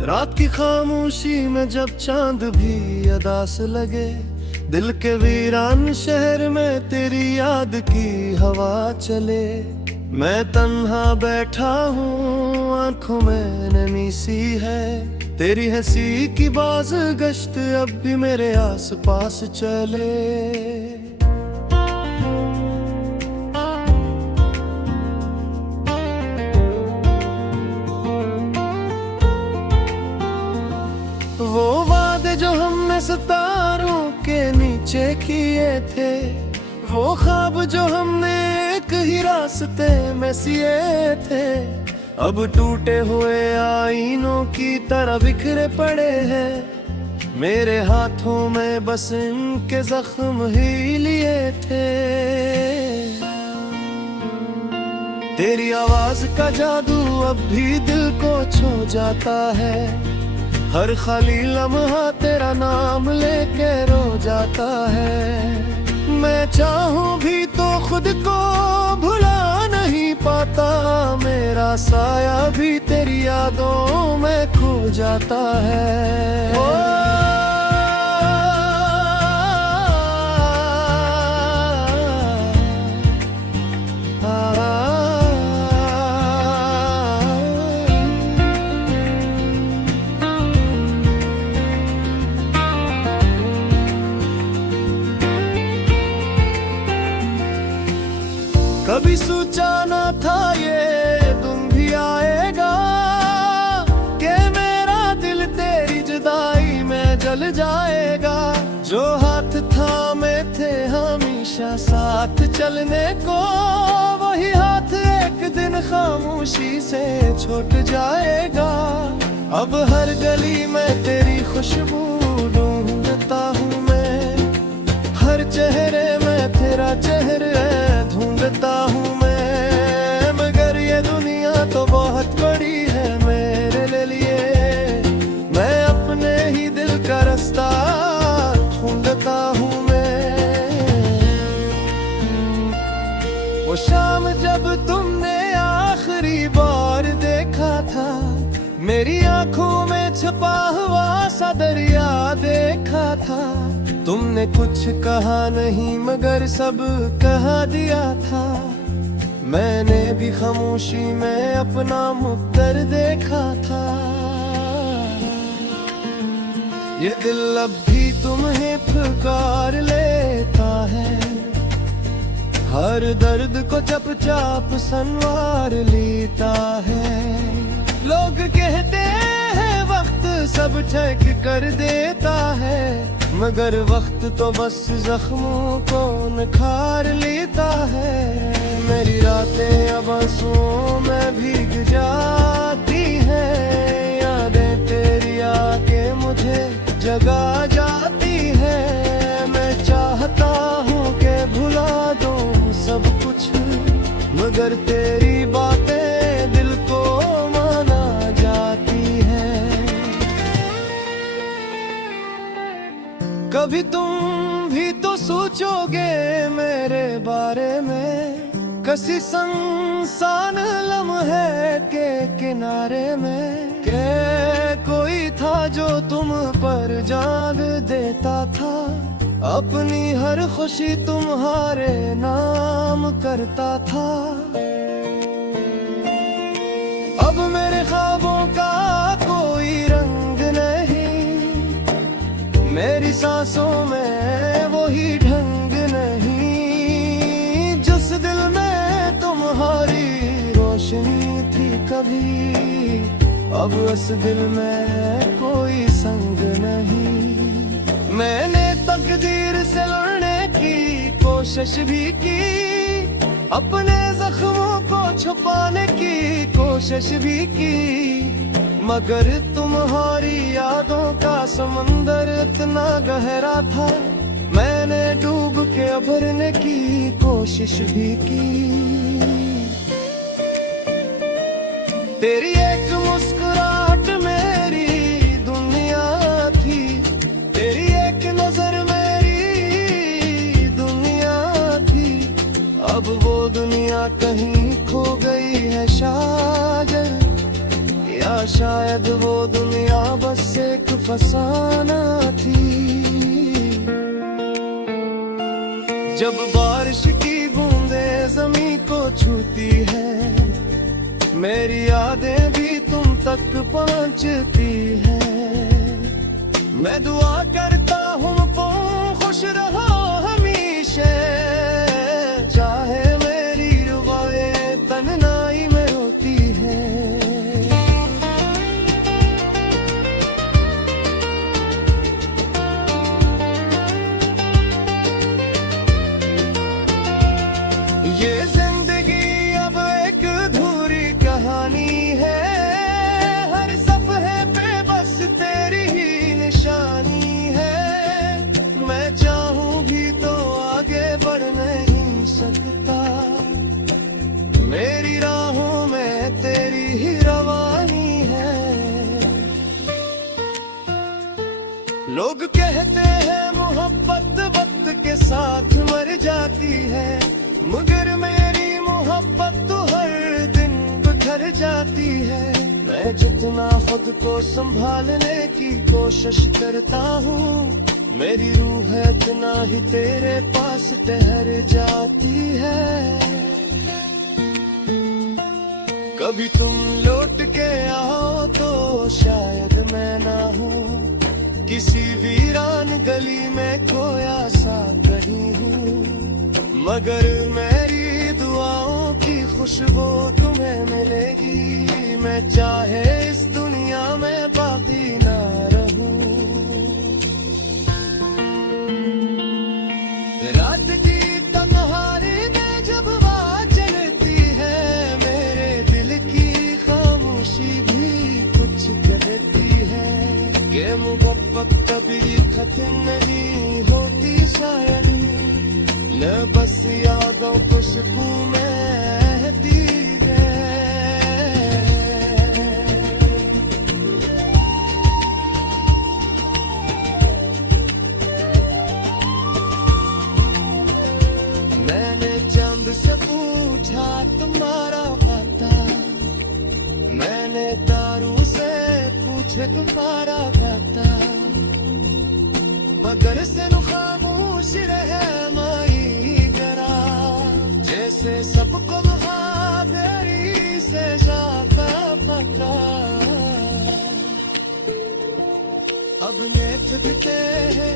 रात की खामोशी में जब चांद भी अदास लगे, दिल के वीरान शहर में तेरी याद की हवा चले। मैं तन्हा बैठा हूँ, आंखों में नमी सी है, तेरी हंसी की बाज गश्त अब भी मेरे आस पास चले। वो वादे जो हमने सितारों के नीचे किए थे, वो ख्वाब जो हमने एक ही रास्ते में सिए थे, अब टूटे हुए आईनों की तरह बिखरे पड़े हैं। मेरे हाथों में बस इनके जख्म ही लिए थे। तेरी आवाज का जादू अब भी दिल को छू जाता है, हर खाली लम्हा तेरा नाम लेके रो जाता है। मैं चाहूं भी तो खुद को भुला नहीं पाता, मेरा साया भी तेरी यादों में खो जाता है। ओ कभी सोचा न था ये तुम भी आएगा, कि मेरा दिल तेरी जुदाई में जल जाएगा। जो हाथ थामे थे हमेशा साथ चलने को, वही हाथ एक दिन खामोशी से छूट जाएगा। अब हर गली में तेरी खुशबू ढूंढता हूँ मैं, हर चेहरे में तेरा चेहरा ढूंढता हूँ मैं। मगर ये दुनिया तो बहुत बड़ी है मेरे लिए, मैं अपने ही दिल का रास्ता ढूंढता हूँ मैं। वो शाम जब तुमने आखिरी बार देखा था, मेरी आंखों में छुपा हुआ सा दरिया देखा था। तुमने कुछ कहा नहीं मगर सब कहा दिया था, मैंने भी खामोशी में अपना मुक्तर देखा था। ये दिल अब भी तुम्हें पुकार लेता है, हर दर्द को चुपचाप संवार लेता है। लोग कहते हैं वक्त सब ठीक कर देता है, मगर वक्त तो बस जख्मों को निखार लेता है। मेरी रातें अब आंसुओं में भीग जाती हैं, यादें तेरी आके मुझे जगा जाती हैं। मैं चाहता हूँ कि भुला दूँ सब कुछ, मगर तेरी बातें दिल को माना जाती हैं। कभी तुम भी तो सोचोगे मेरे बारे में, किसी संसान लम्हे के किनारे में, के कोई था जो तुम पर जान देता था, अपनी हर खुशी तुम्हारे नाम करता था। अब मेरे ख्वाबों का कोई रंग नहीं, मेरी सांसों में वही ढंग नहीं, जिस दिल में तुम्हारी रोशनी थी कभी, अब उस दिल में कोई संग नहीं। मैंने तकदीर से लड़ने की कोशिश भी की, अपने जख्मों को छुपाने की कोशिश भी की, मगर तुम्हारी यादों का समंदर इतना गहरा था, मैंने डूब के भरने की कोशिश भी की। तेरी एक मुस्कुराहट मेरी दुनिया थी, तेरी एक नजर मेरी दुनिया थी, अब वो दुनिया कहीं खो गई है शायद, या शायद शायद वो दुनिया बस एक फसाना थी। जब बारिश की बूंदें ज़मीं को छूती है, मेरी यादें भी तुम तक पहुंचती हैं। मैं दुआ करता हूँ तुम खुश रहो हमेशा, चाहे मेरी रुबाएं तन्हाई में रोती हैं। ये जिंदगी अब एक अधूरी कहानी है, हर सफ़े पे बस तेरी ही निशानी है। मैं चाहूं भी तो आगे बढ़ नहीं सकता, मेरी राहों में तेरी ही रवानी है। लोग कहते हैं मोहब्बत वक्त के साथ मर जाती है, मगर मेरी मोहब्बत तो हर दिन बिखर जाती है। मैं जितना खुद को संभालने की कोशिश करता हूँ, मेरी रूह है इतना ही तेरे पास ठहर जाती है। कभी तुम लौट के आओ तो शायद मैं ना हूँ, किसी वीरान गली में खोया सा कहीं हूँ, मगर मेरी दुआओं की खुशबू तुम्हें मिलेगी। मैं चाहे इस दुनिया में बाकी ना रहूं। रात की तन्हाई में जब बात चलती है, मेरे दिल की खामोशी भी कुछ कहती है कि मोहब्बत कभी खत्म नहीं होती शायद, न बस यादों को सुकून में दी है। मैंने चांद से पूछा तुम्हारा पता, मैंने तारों से पूछे तुम्हारा पता, मगर से खामोश रहे जैसे सबको महादेरी से जाता पता। अब नेत दिते हैं